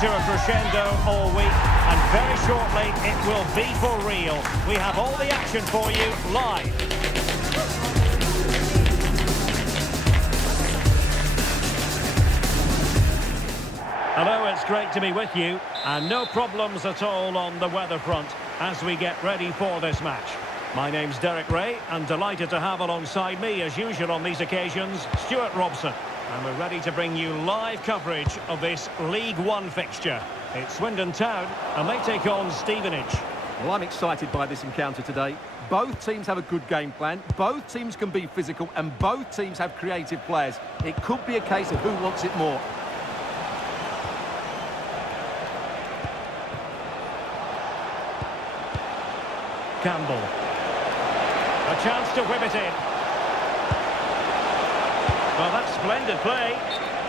to a crescendo all week, and very shortly it will be for real. We have all the action for you live. Hello, it's great to be with you, and no problems at all on the weather front as we get ready for this match. My name's Derek Ray, and delighted to have alongside me, as usual on these occasions, Stuart Robson. And we're ready to bring you live coverage of this League One fixture. It's Swindon Town, and they take on Stevenage. Well, I'm excited by this encounter today. Both teams have a good game plan, both teams can be physical, and both teams have creative players. It could be a case of who wants it more. Campbell. A chance to whip it in. Well, that's splendid play.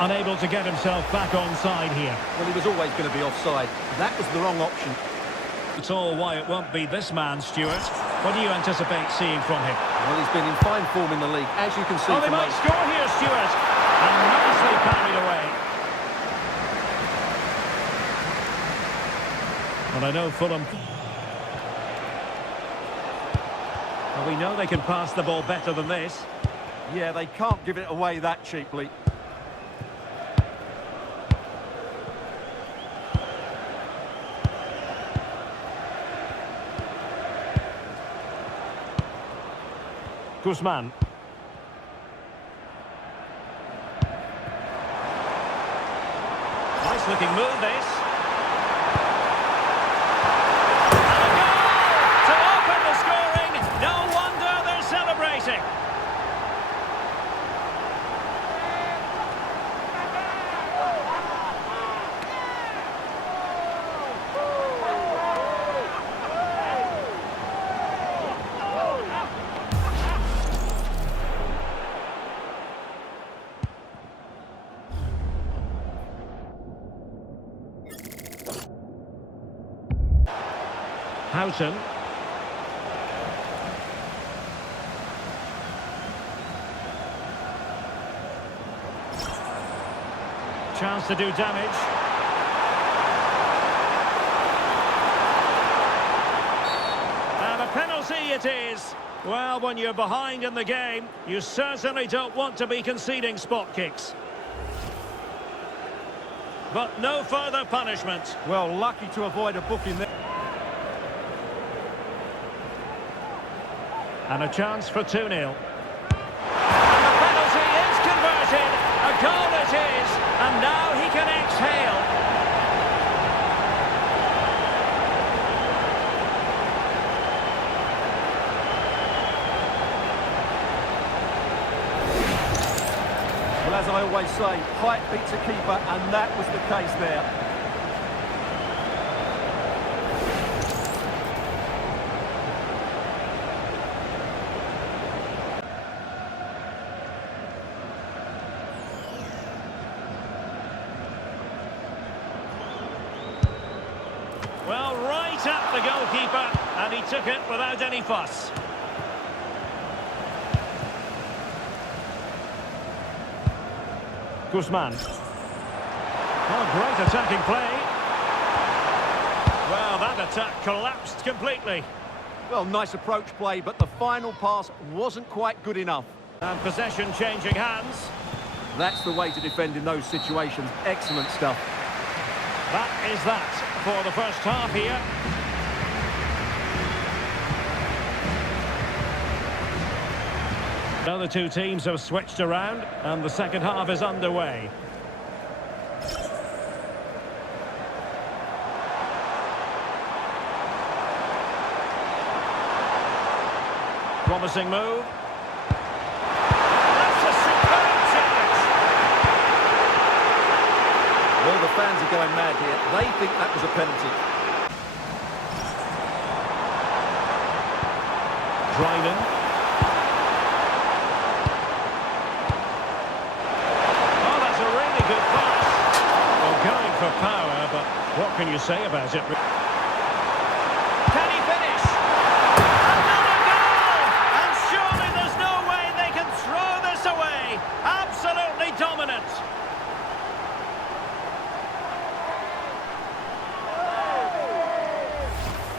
Unable to get himself back onside here. Well, he was always going to be offside. That was the wrong option. It's all why it won't be this man, Stuart. What do you anticipate seeing from him? Well, he's been in fine form in the league, as you can see. Oh, they might score here, Stuart. And nicely parried away. And I know Fulham... Well, we know they can pass the ball better than this. Yeah, they can't give it away that cheaply. Guzman. Nice looking move, this. And a goal to open the scoring. No wonder they're celebrating. Houghton. Chance to do damage. And a penalty it is. Well, when you're behind in the game, you certainly don't want to be conceding spot kicks. But no further punishment. Well, lucky to avoid a booking there. And a chance for 2-0. And the penalty is converted. A goal it is. And now he can exhale. Well, as I always say, height beats a keeper, and that was the case there. Well, right at the goalkeeper, and he took it without any fuss. Guzman. Oh, great attacking play. Well, that attack collapsed completely. Well, nice approach play, but the final pass wasn't quite good enough. And possession changing hands. That's the way to defend in those situations. Excellent stuff. That is that for the first half here. Now the two teams have switched around and the second half is underway. Promising move. That's a superb challenge. Well, the fans are going mad here. They think that was a penalty. Dryden. Oh, that's a really good pass. Well, going for power, but what can you say about it? Can he finish? Another goal! And surely there's no way they can throw this away. Absolutely dominant.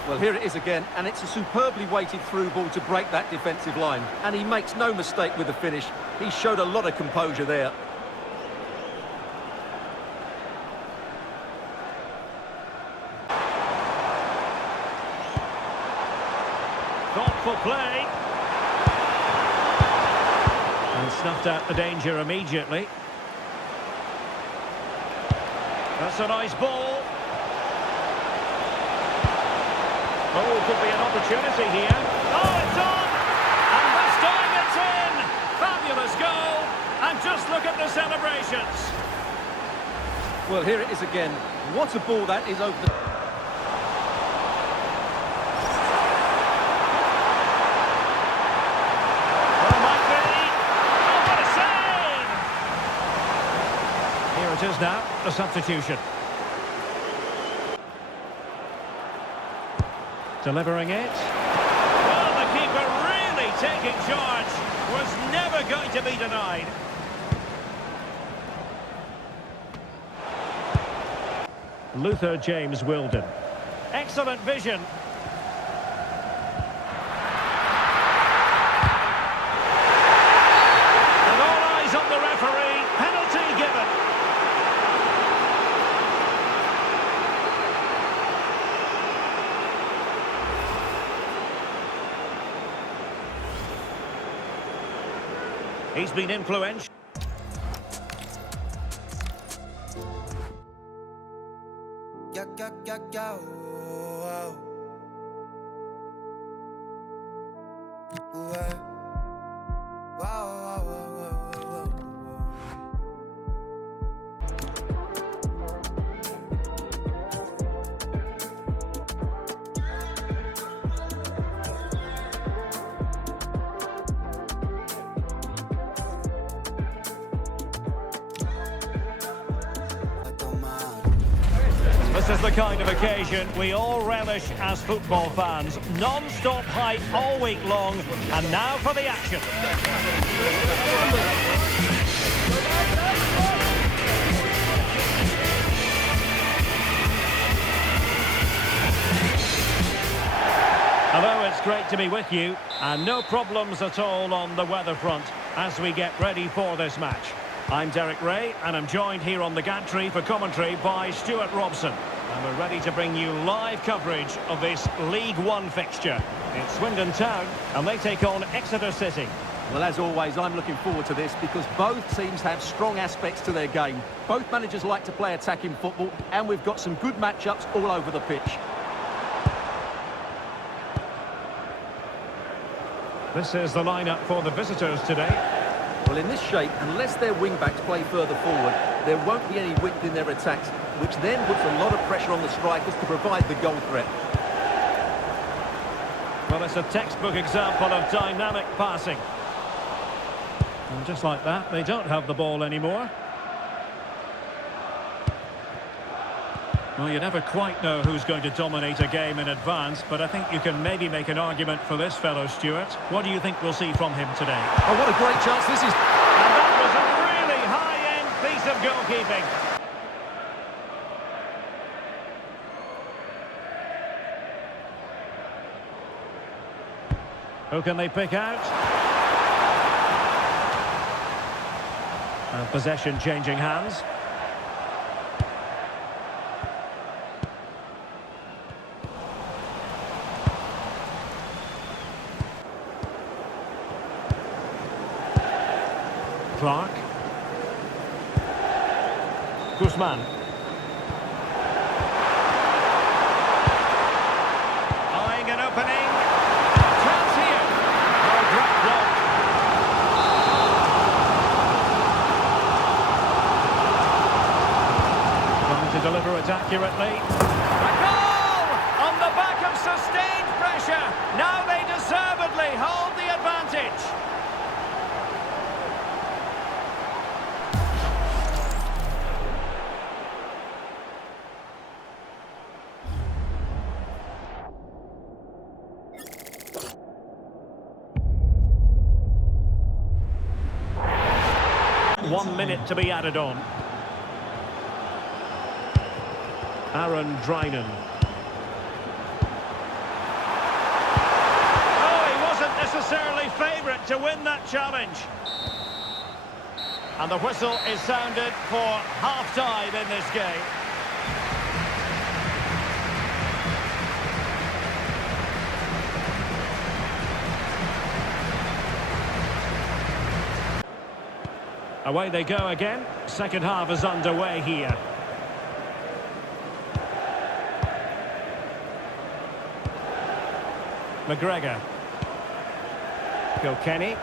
Well, here it is again, and it's a superbly weighted through ball to break that defensive line. And he makes no mistake with the finish. He showed a lot of composure there. Thoughtful play. And snuffed out the danger immediately. That's a nice ball. Oh, could be an opportunity here. Oh, it's on! And this time it's in! Fabulous goal! And just look at the celebrations. Well, here it is again. What a ball that is over the... Well, it might be. Oh, what a save! Here it is now, the substitution. Delivering it. Well, the keeper really taking charge. Was never going to be denied. Luther James Wilden. Excellent vision. And all eyes on the referee. Penalty given. He's been influential. This is the kind of occasion we all relish as football fans. Non-stop hype all week long, and now for the action. Hello, it's great to be with you, and no problems at all on the weather front as we get ready for this match. I'm Derek Ray, and I'm joined here on the gantry for commentary by Stuart Robson. And we're ready to bring you live coverage of this League One fixture. It's Swindon Town, and they take on Exeter City. Well, as always, I'm looking forward to this because both teams have strong aspects to their game. Both managers like to play attacking football, and we've got some good matchups all over the pitch. This is the lineup for the visitors today. Well, in this shape, unless their wing-backs play further forward, there won't be any width in their attacks, which then puts a lot of pressure on the strikers to provide the goal threat. Well, it's a textbook example of dynamic passing. And just like that, they don't have the ball anymore. Well, you never quite know who's going to dominate a game in advance, but I think you can maybe make an argument for this fellow, Stuart. What do you think we'll see from him today? Oh, what a great chance this is. And that was a really high-end piece of goalkeeping. Who can they pick out? And possession changing hands. Clark. Guzman. Eyeing an opening. Chance here. Oh, great block. Trying to deliver it accurately. A goal! On the back of sustained pressure. Now they deservedly hold the advantage. .1 minute to be added on. Aaron Drinan. necessarily favourite to win that challenge. And the whistle is sounded for half-time in this game. Away they go again. Second half is underway here. McGregor. Kilkenny.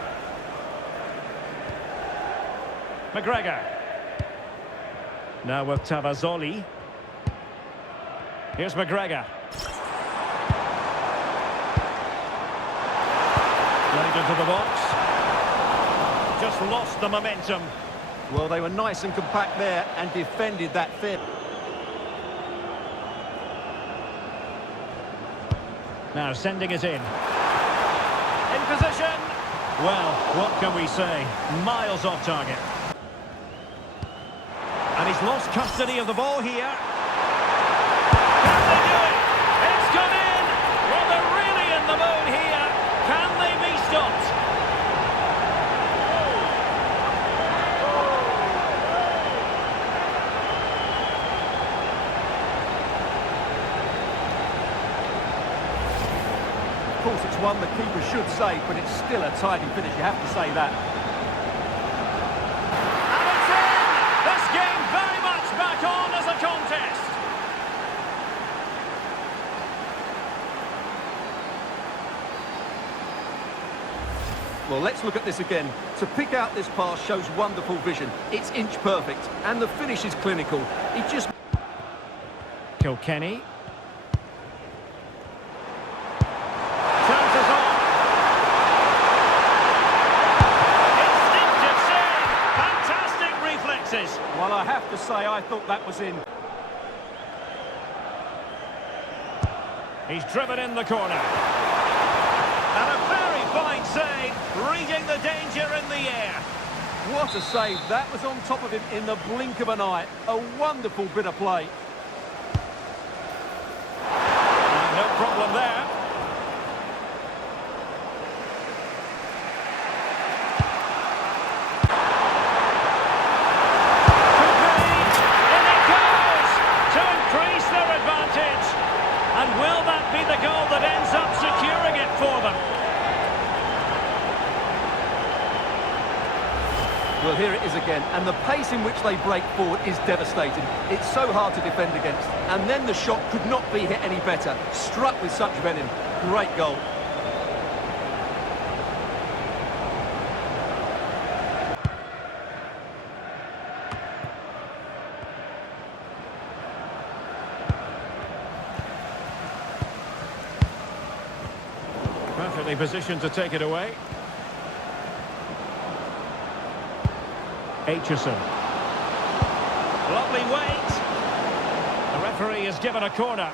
McGregor. Now with Tavazzoli. Here's McGregor. Played into the box. Just lost the momentum. Well, they were nice and compact there and defended that fit. Now sending it in. In position. Well, what can we say? Miles off target. And he's lost custody of the ball here. Can they do it? It's gone in! Well, they're really in the mood here. Can they be stopped? Of course, it's one the keeper should save, but it's still a tidy finish, you have to say that. And it's in! This game very much back on as a contest. Well, let's look at this again. To pick out this pass shows wonderful vision. It's inch perfect, and the finish is clinical. He just... Kilkenny. Chances on. Instinctive save. Fantastic reflexes. Well, I have to say, I thought that was in. He's driven in the corner. And a very fine save, reading the danger in the air. What a save. That was on top of him in the blink of an eye. A wonderful bit of play. No problem there. In it goes to increase their advantage. And will that be the goal that ends up securing it for them? Well, here it is again, and the pace in which they break forward is devastating. It's so hard to defend against. And then the shot could not be hit any better. Struck with such venom. Great goal. Perfectly positioned to take it away. Aitchison. Lovely weight. The referee is given a corner.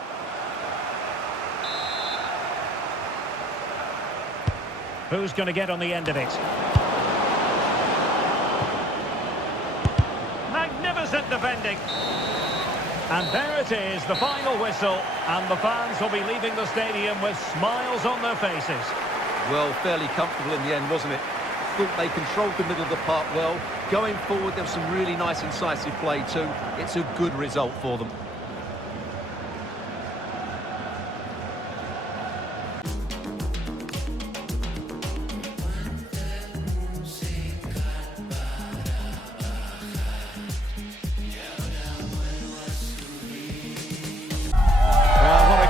Who's going to get on the end of it? Magnificent defending. And there it is, the final whistle. And the fans will be leaving the stadium with smiles on their faces. Well, fairly comfortable in the end, wasn't it? Thought they controlled the middle of the park well. Going forward, there was some really nice, incisive play too. It's a good result for them.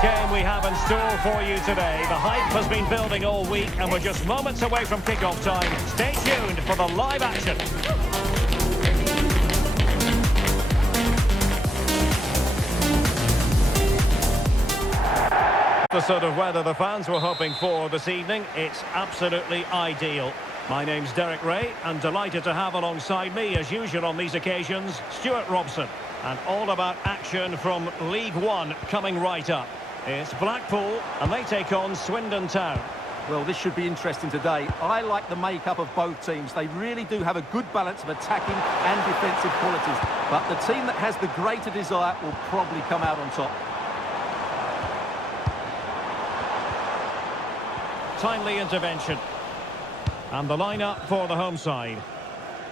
Game we have in store for you today. The hype has been building all week and we're just moments away from kick-off time. Stay tuned for the live action. The sort of weather the fans were hoping for this evening, it's absolutely ideal. My name's Derek Ray and delighted to have alongside me, as usual on these occasions, Stuart Robson. And all about action from League One coming right up. It's Blackpool, and they take on Swindon Town. Well, this should be interesting today. I like the makeup of both teams. They really do have a good balance of attacking and defensive qualities. But the team that has the greater desire will probably come out on top. Timely intervention. And the lineup for the home side.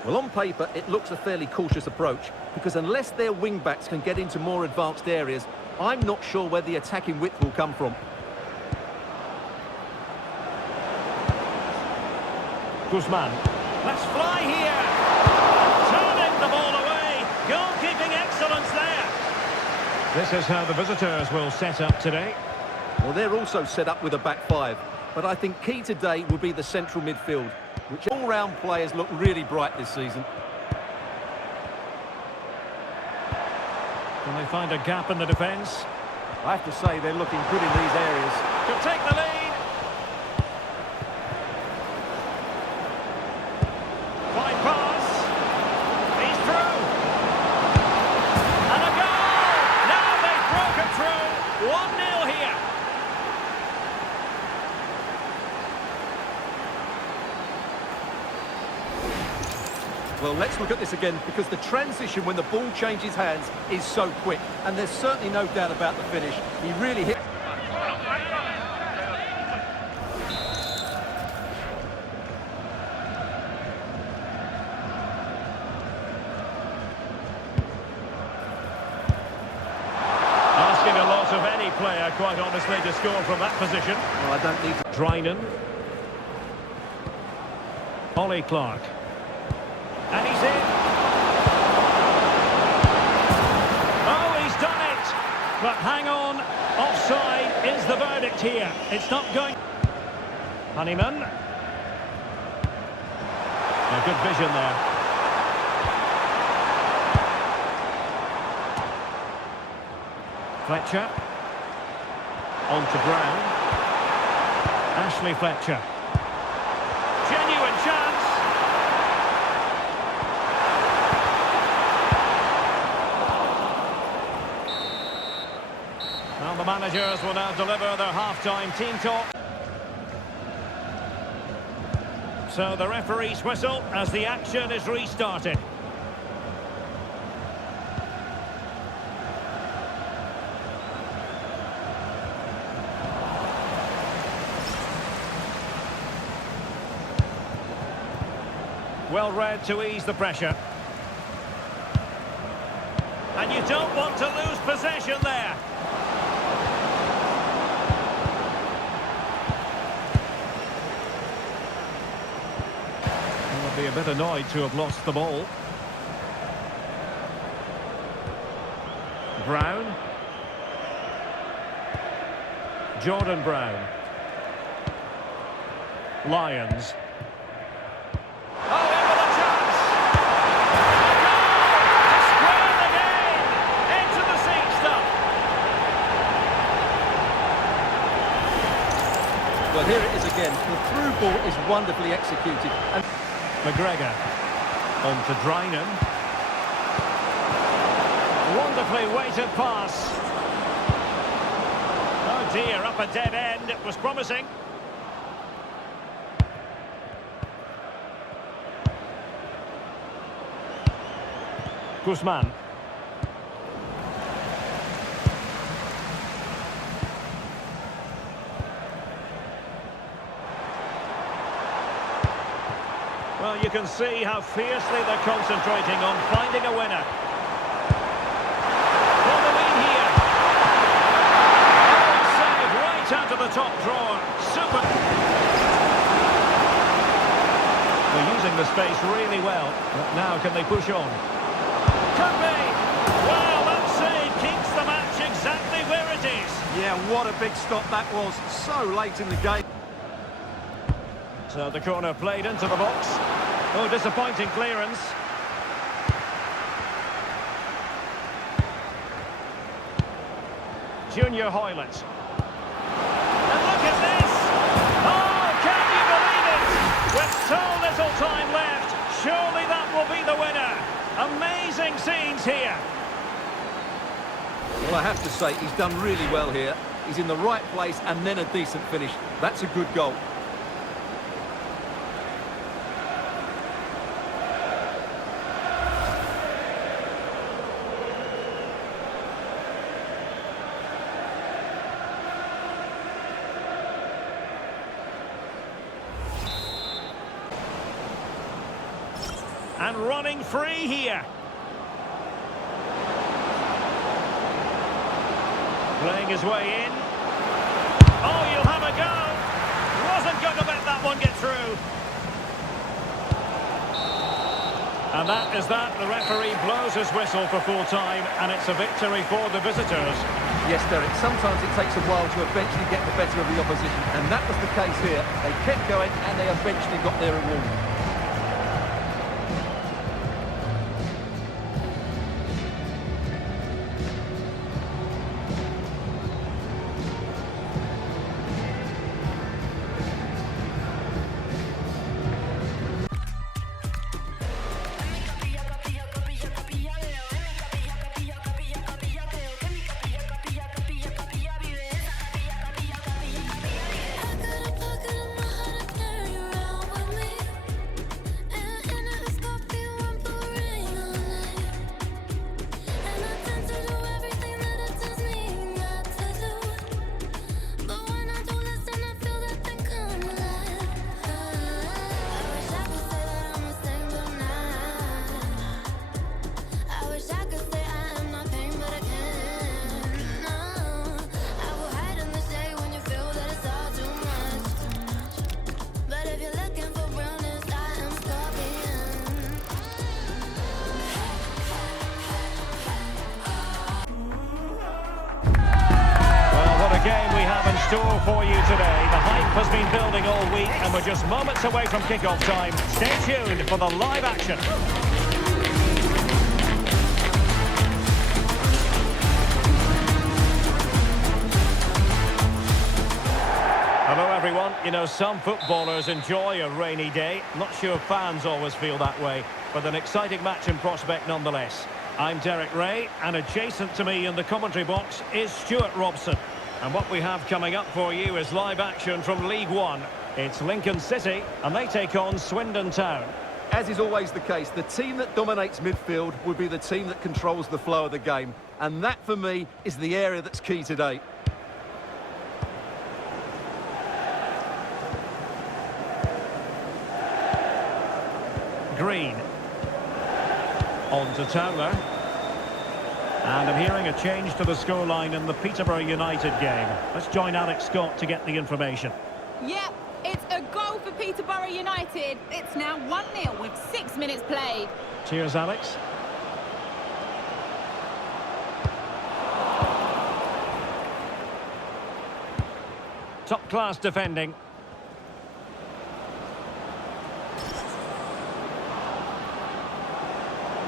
Well, on paper, it looks a fairly cautious approach, because unless their wing-backs can get into more advanced areas, I'm not sure where the attacking width will come from. Guzman. Let's fly here. Turning the ball away. Goalkeeping excellence there. This is how the visitors will set up today. Well, they're also set up with a back five, but I think key today will be the central midfield, which all-round players look really bright this season. Can they find a gap in the defence? I have to say they're looking good in these areas. Could take the lead. Fine pass. He's through. And a goal! Now they've broken through. 1-0 here. Well, let's look at this again, because the transition when the ball changes hands is so quick, and there's certainly no doubt about the finish. He really hit. Asking a lot of any player, quite honestly, to score from that position. Well, I don't need to. Drinan. Ollie Clark. And he's in. Oh, he's done it. But hang on. Offside is the verdict here. It's not going. Honeyman. A good vision there. Fletcher. On to Brown. Ashley Fletcher. Genuine chance. Well, the managers will now deliver their half-time team talk. So the referee's whistle as the action is restarted. Well read to ease the pressure. And you don't want to lose possession there. Be a bit annoyed to have lost the ball. Brown. Jordan Brown. Lions. Oh, in with a chance! To square the game! Into the seat stuff! Well, here it is again. The through ball is wonderfully executed. And McGregor. On to Drinan. Wonderfully weighted pass. Oh dear, up a dead end. It was promising. Guzman. Well, you can see how fiercely they're concentrating on finding a winner. For the lead here. Oh, save right out of the top drawer. Super. They're using the space really well. But now can they push on? Could be. Well, that save keeps the match exactly where it is. yeah, what a big stop that was. So late in the game. So the corner played into the box. Oh, disappointing clearance. Junior Hoylett. And look at this! Oh, can you believe it? With so little time left, surely that will be the winner. Amazing scenes here. Well, I have to say, he's done really well here. He's in the right place and then a decent finish. That's a good goal. And running free here. Playing his way in. Oh, you'll have a go. Wasn't going to let that one get through. And that is that. The referee blows his whistle for full time, and it's a victory for the visitors. Yes, Derek, sometimes it takes a while to eventually get the better of the opposition, and that was the case here. They kept going, and they eventually got their reward. Game we have in store for you today. The hype has been building all week and we're just moments away from kick-off time. Stay tuned for the live action. Hello everyone. You know, some footballers enjoy a rainy day. Not sure fans always feel that way, but an exciting match in prospect nonetheless. I'm Derek Ray, and adjacent to me in the commentary box is Stuart Robson. And what we have coming up for you is live action from League One. It's Lincoln City, and they take on Swindon Town. As is always the case, the team that dominates midfield would be the team that controls the flow of the game. And that, for me, is the area that's key today. Green. On to Towler. And I'm hearing a change to the scoreline in the Peterborough United game. Let's join Alex Scott to get the information. Yep, it's a goal for Peterborough United. It's now 1-0 with 6 minutes played. Cheers, Alex. Top-class defending.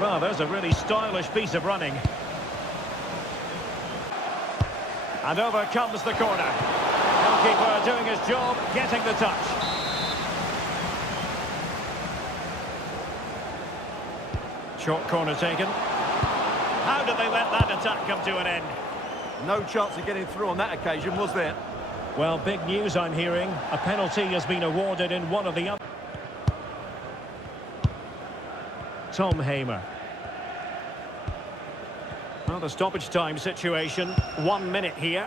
Well, there's a really stylish piece of running. And over comes the corner. Goalkeeper doing his job, getting the touch. Short corner taken. How did they let that attack come to an end? No chance of getting through on that occasion, was there? Well, big news I'm hearing. A penalty has been awarded in one of the other. Tom Hamer. Well, the stoppage time situation, 1 minute here.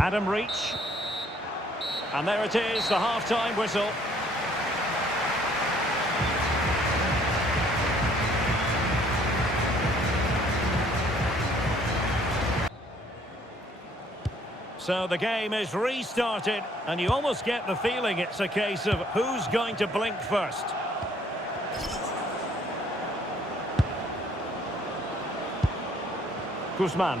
Adam Reach. And there it is, the half-time whistle. So the game is restarted, and you almost get the feeling it's a case of who's going to blink first. Guzman.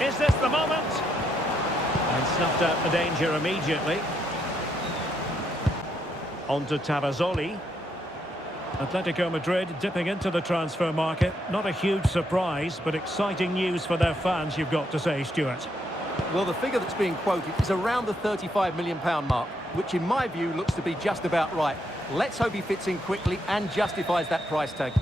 Is this the moment? And snuffed out the danger immediately. On to Tavazzoli. Atletico Madrid dipping into the transfer market. Not a huge surprise, but exciting news for their fans, you've got to say, Stuart. Well, the figure that's being quoted is around the £35 million mark, which in my view looks to be just about right. Let's hope he fits in quickly and justifies that price tag.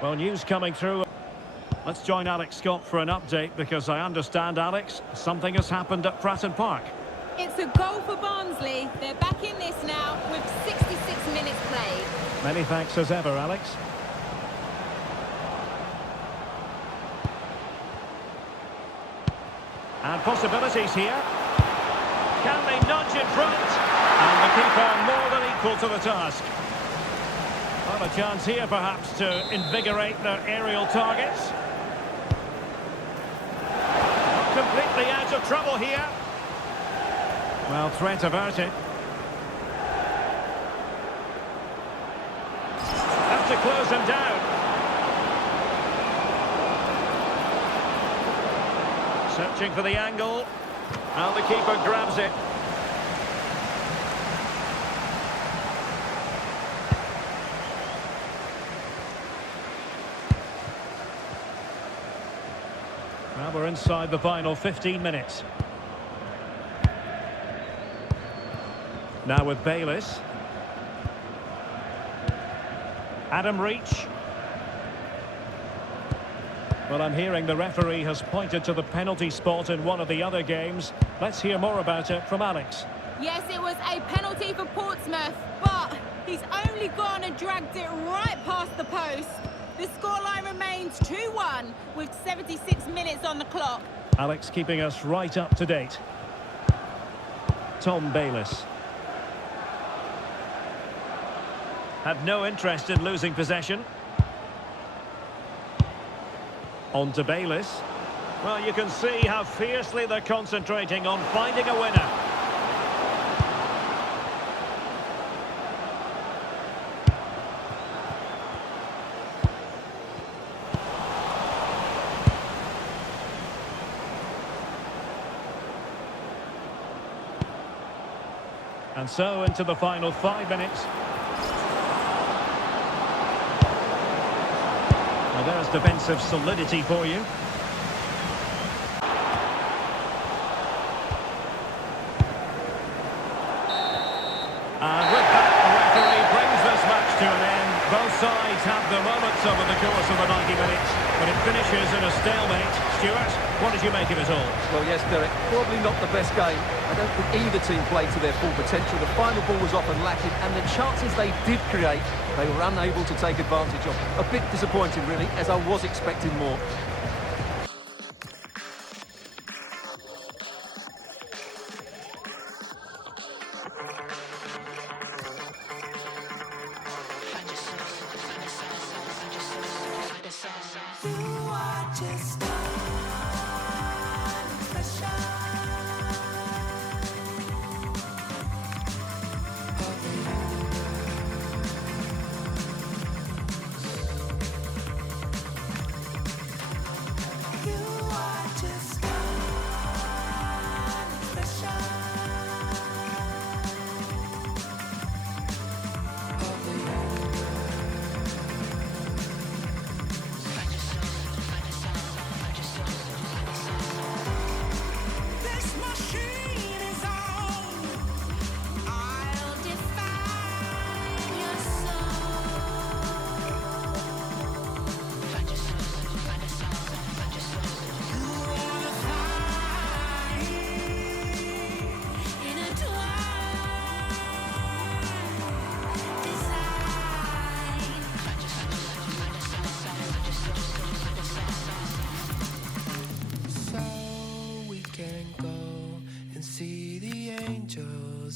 Well, news coming through. Let's join Alex Scott for an update, because I understand, Alex, something has happened at Fratton Park. It's a goal for Barnsley. They're back in this now with 60 play. Many thanks as ever, Alex. And possibilities here. Can they nudge in front? And the keeper more than equal to the task. Well, a chance here perhaps to invigorate their aerial targets. Not completely out of trouble here. Well, threat averted. Have to close them down. Searching for the angle. And the keeper grabs it. Now we're inside the final 15 minutes. Now with Bayliss. Adam Reach. Well, I'm hearing the referee has pointed to the penalty spot in one of the other games. Let's hear more about it from Alex. Yes, it was a penalty for Portsmouth, but he's only gone and dragged it right past the post. The scoreline remains 2-1 with 76 minutes on the clock. Alex keeping us right up to date. Tom Bayliss. Had no interest in losing possession. On to Bayliss. Well, you can see how fiercely they're concentrating on finding a winner. And so into the final 5 minutes. Well, there's defensive solidity for you. And with that, the referee brings this match to an end. Both sides have their moments over the course of the 90 minutes, but it finishes in a stalemate. Stuart, what did you make of it all? Well, yes, Derek, probably not the best game. I don't think either team played to their full potential. The final ball was often lacking, and the chances they did create, they were unable to take advantage of. A bit disappointing, really, as I was expecting more.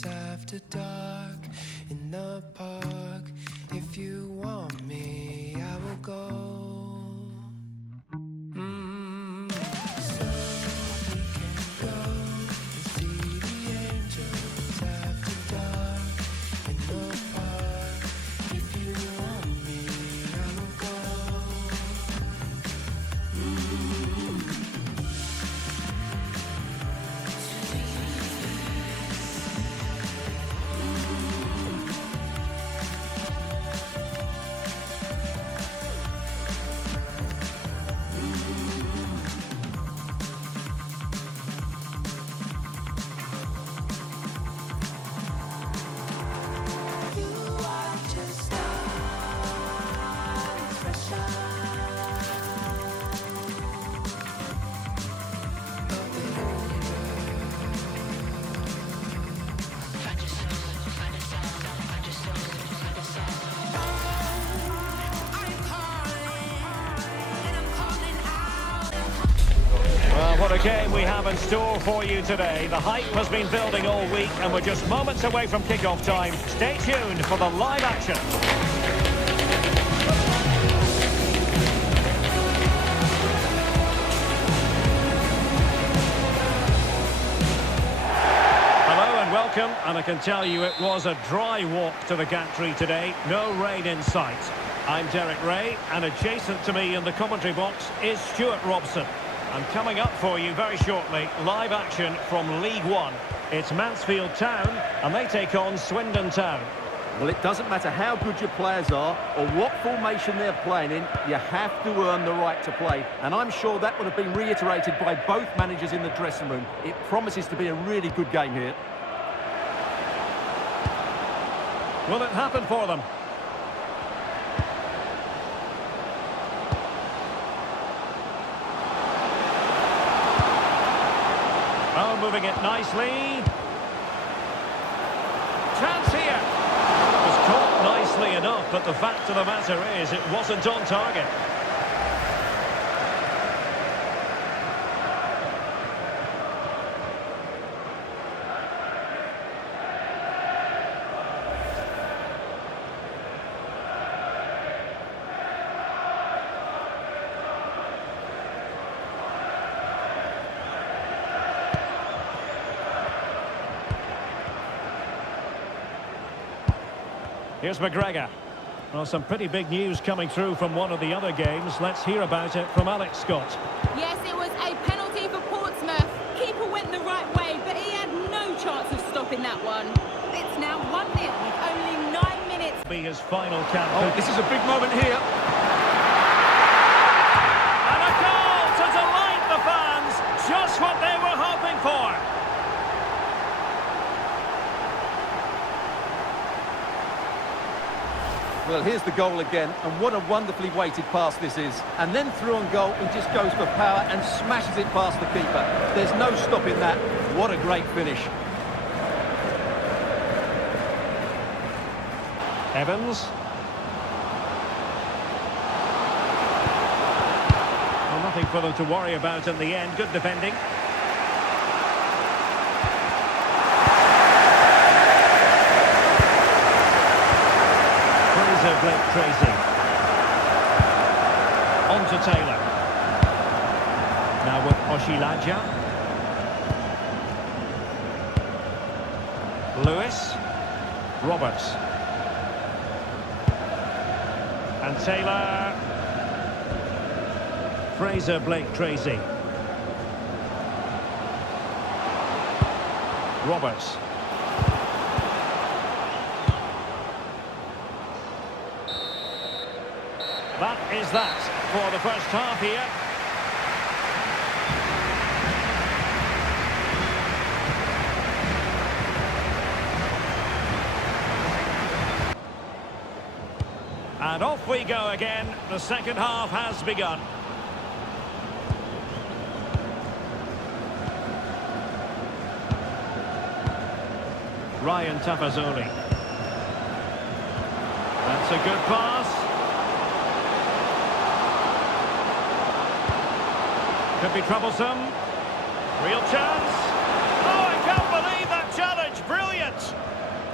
After dark in the park, if you want me, I will go. So we can go and see the angels after dark in the park. If you want me, I will go. What a game we have in store for you today. The hype has been building all week and we're just moments away from kickoff time. Stay tuned for the live action. Hello and welcome, and I can tell you it was a dry walk to the gantry today. No rain in sight. I'm Derek Ray, and adjacent to me in the commentary box is Stuart Robson. And coming up for you very shortly, live action from League One. It's Mansfield Town, and they take on Swindon Town. Well, it doesn't matter how good your players are or what formation they're playing in, you have to earn the right to play. And I'm sure that would have been reiterated by both managers in the dressing room. It promises to be a really good game here. Will it happen for them? Oh, moving it nicely. Chance here. It was caught nicely enough, but the fact of the matter is it wasn't on target. Here's McGregor. Well, some pretty big news coming through from one of the other games. Let's hear about it from Alex Scott. Yes, it was a penalty for Portsmouth. Keeper went the right way, but he had no chance of stopping that one. It's now 1-0 with only 9 minutes. Be his final cap. Oh, this is a big moment here. And a goal to delight the fans. Just what they were hoping for. Well, here's the goal again, and what a wonderfully weighted pass this is. And then through on goal, he just goes for power and smashes it past the keeper. There's no stopping that. What a great finish. Evans. Well, nothing for them to worry about in the end. Good defending. Blake Tracy. On to Taylor. Now with Oshilaja. Lewis. Roberts. And Taylor. Fraser Blake Tracy. Roberts. That is that for the first half here. And off we go again. The second half has begun. Ryan Tafazoli. That's a good pass. Could be troublesome. Real chance. Oh, I can't believe that challenge. Brilliant.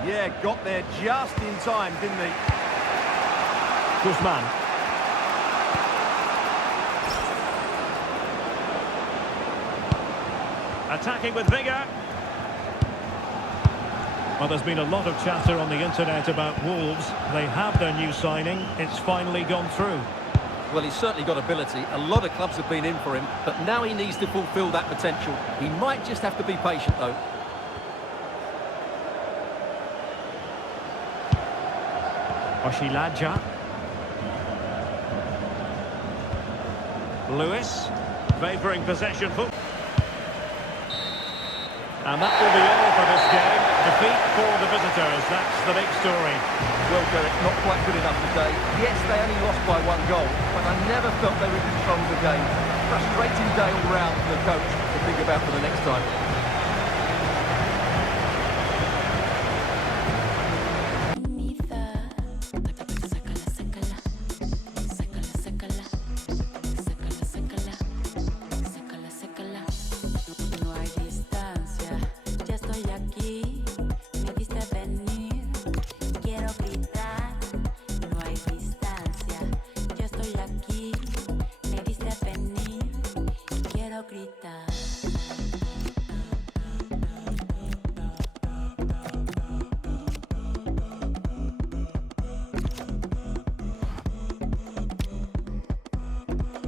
Yeah, got there just in time, didn't he? Guzman. Attacking with vigour. Well, there's been a lot of chatter on the internet about Wolves. They have their new signing. It's finally gone through. Well, he's certainly got ability. A lot of clubs have been in for him, but now he needs to fulfil that potential. He might just have to be patient, though. Oshilaja. Lewis. Favouring possession. And that will be all for this game. Defeat for the visitors. That's the big story. Well, Derek, not quite good enough today. Yes, they only lost by 1 goal, but I never felt they were in control of the game. Frustrating day all round for the coach to think about for the next time.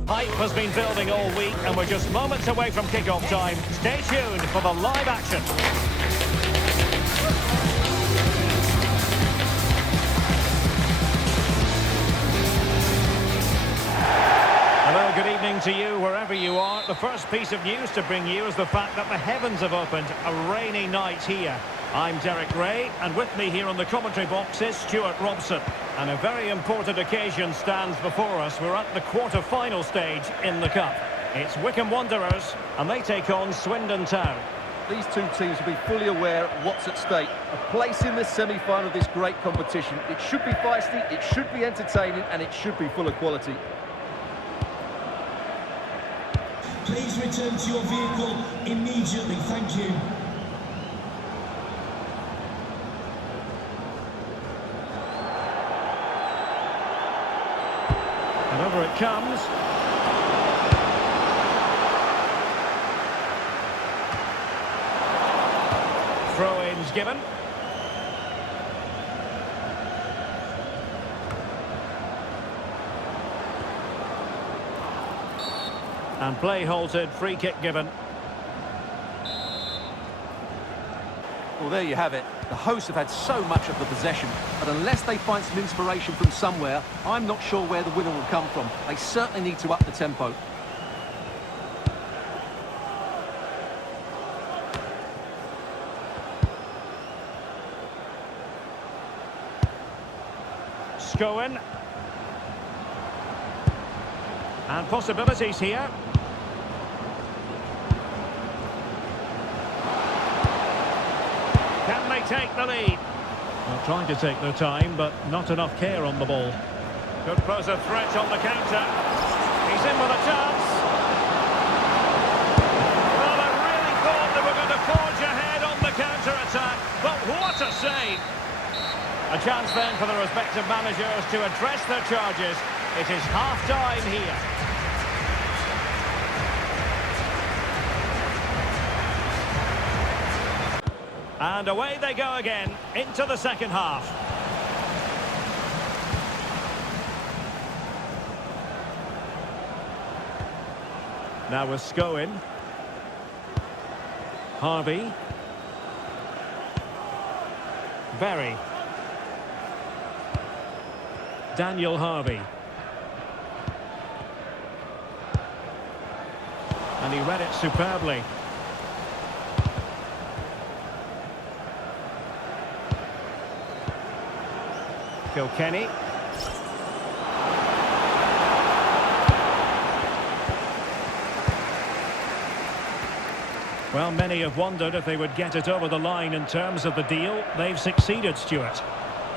Hype has been building all week and we're just moments away from kick-off time. Stay tuned for the live action. Hello, good evening to you wherever you are. The first piece of news to bring you is the fact that the heavens have opened. A rainy night here. I'm Derek Ray, and with me here on the commentary box is Stuart Robson. And a very important occasion stands before us. We're at the quarter-final stage in the Cup. It's Wycombe Wanderers, and they take on Swindon Town. These two teams will be fully aware of what's at stake. A place in the semi-final of this great competition. It should be feisty, it should be entertaining, and it should be full of quality. Please return to your vehicle immediately. Thank you. And over it comes. Throw-ins given. And play halted, free kick given. Well, there you have it. The hosts have had so much of the possession, but unless they find some inspiration from somewhere, I'm not sure where the winner will come from. They certainly need to up the tempo. Scowen. And possibilities here. Can they take the lead? Well, trying to take their time, but not enough care on the ball. Could pose a threat on the counter. He's in with a chance. Well, I really thought they were going to forge ahead on the counter-attack, but what a save! A chance then for the respective managers to address their charges. It is half-time here. And away they go again, into the second half. Now with Scowen. Harvey. Berry. Daniel Harvey. And he read it superbly. Kilkenny. Well, many have wondered if they would get it over the line in terms of the deal. They've succeeded, Stuart.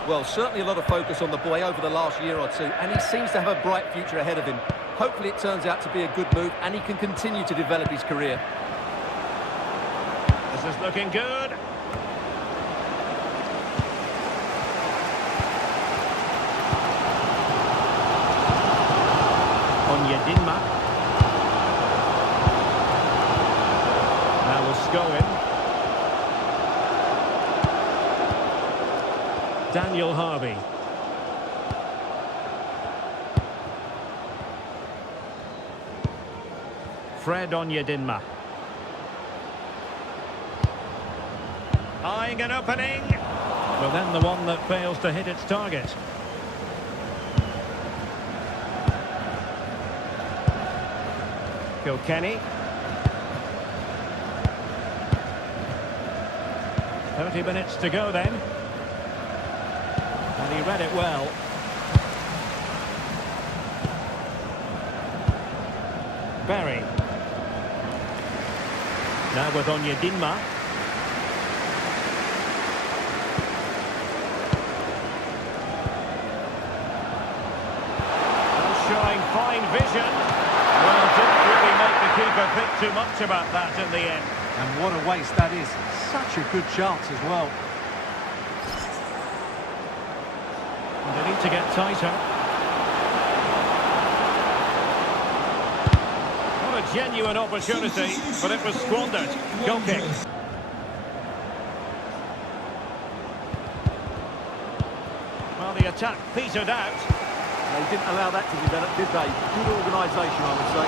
Well, certainly a lot of focus on the boy over the last year or two, and he seems to have a bright future ahead of him. Hopefully it turns out to be a good move, and he can continue to develop his career. This is looking good. Onyedinma. Now we'll go in. Daniel Harvey. Fred Onyedinma. Eyeing an opening. Well, then the one that fails to hit its target. Kilkenny. 30 minutes to go then. And he read it well. Berry. Now with Onyedinma. Showing fine vision. Well, didn't really make the keeper think too much about that in the end. And what a waste that is. Such a good chance as well. And they need to get tighter. What a genuine opportunity, but it was squandered. Goal kick. Well, the attack petered out. They didn't allow that to develop, did they? Good organisation, I would say.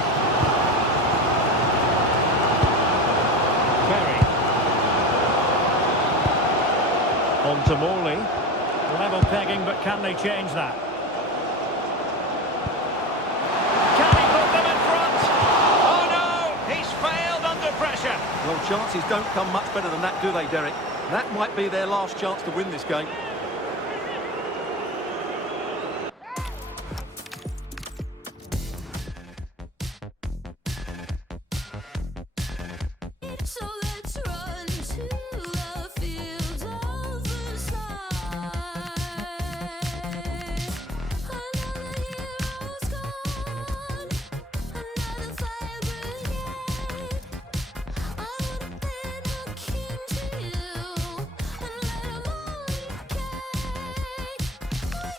Berry. On to Morley. Level pegging, but can they change that? Can he put them in front? Oh no! He's failed under pressure. Well, chances don't come much better than that, do they, Derek? That might be their last chance to win this game. So let's run to the fields of the side. Another hero's gone, another fire brigade. I would have been a king to you and let 'em all decay. We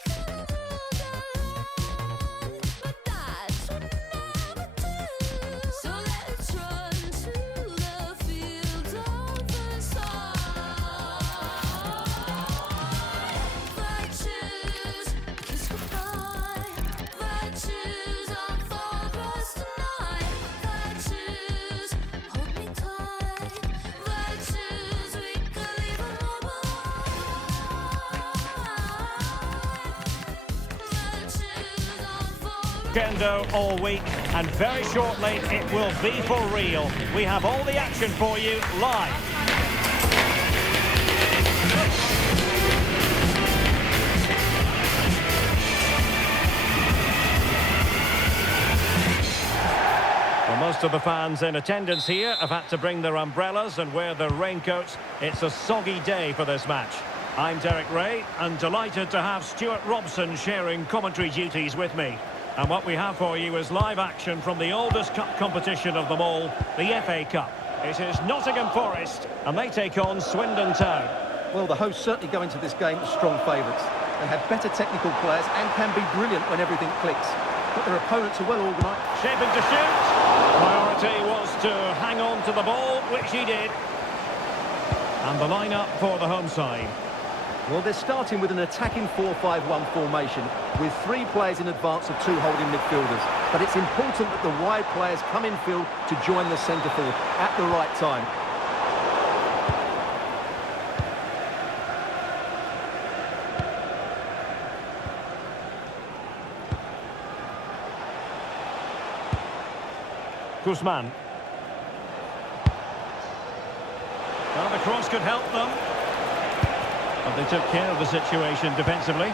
could have ruled the land, but that's what never do. So let's run to the fields of the side. Virtues, kiss goodbye. Virtues, I'm for us tonight. Virtues, hold me tight. Virtues, we could leave 'em all behind. Virtues, I'm for Kendo all week, and very shortly it will be for real. We have all the action for you live. Well, most of the fans in attendance here have had to bring their umbrellas and wear their raincoats. It's a soggy day for this match. I'm Derek Ray, and delighted to have Stuart Robson sharing commentary duties with me. And what we have for you is live action from the oldest cup competition of them all, the FA Cup. It is Nottingham Forest, and they take on Swindon Town. Well, the hosts certainly go into this game as strong favourites. They have better technical players and can be brilliant when everything clicks. But their opponents are well organised. Shaping to shoot. Priority was to hang on to the ball, which he did. And the lineup for the home side. Well, they're starting with an attacking 4-5-1 formation with 3 players in advance of 2 holding midfielders. But it's important that the wide players come in field to join the centre forward at the right time. Guzman. Well, the cross could help them. But they took care of the situation defensively.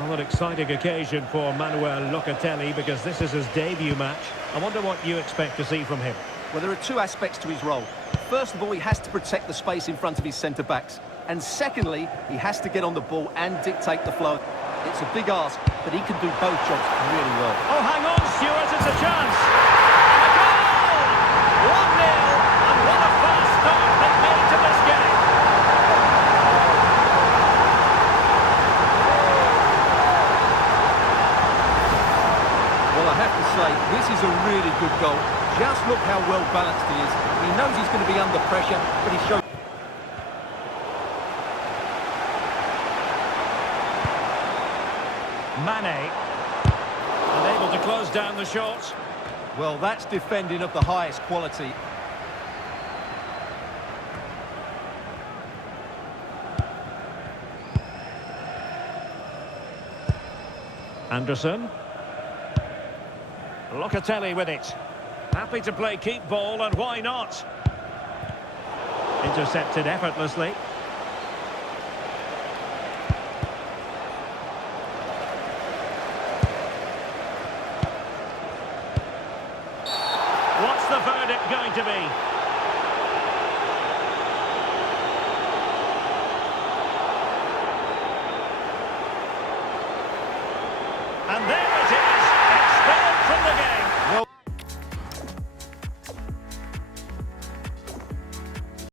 Well, an exciting occasion for Manuel Locatelli because this is his debut match. I wonder what you expect to see from him. Well, there are 2 aspects to his role. First of all, he has to protect the space in front of his centre-backs. And secondly, he has to get on the ball and dictate the flow. It's a big ask, but he can do both jobs really well. Oh, hang on, Stuart, it's a chance. And a goal! 1-0, and what a fast start they made to this game. Well, I have to say, this is a really good goal. Just look how well balanced he is. He knows he's going to be under pressure, but he shows... Mane, unable to close down the shot. Well, that's defending of the highest quality. Anderson. Locatelli with it. Happy to play keep ball, and why not? Intercepted effortlessly.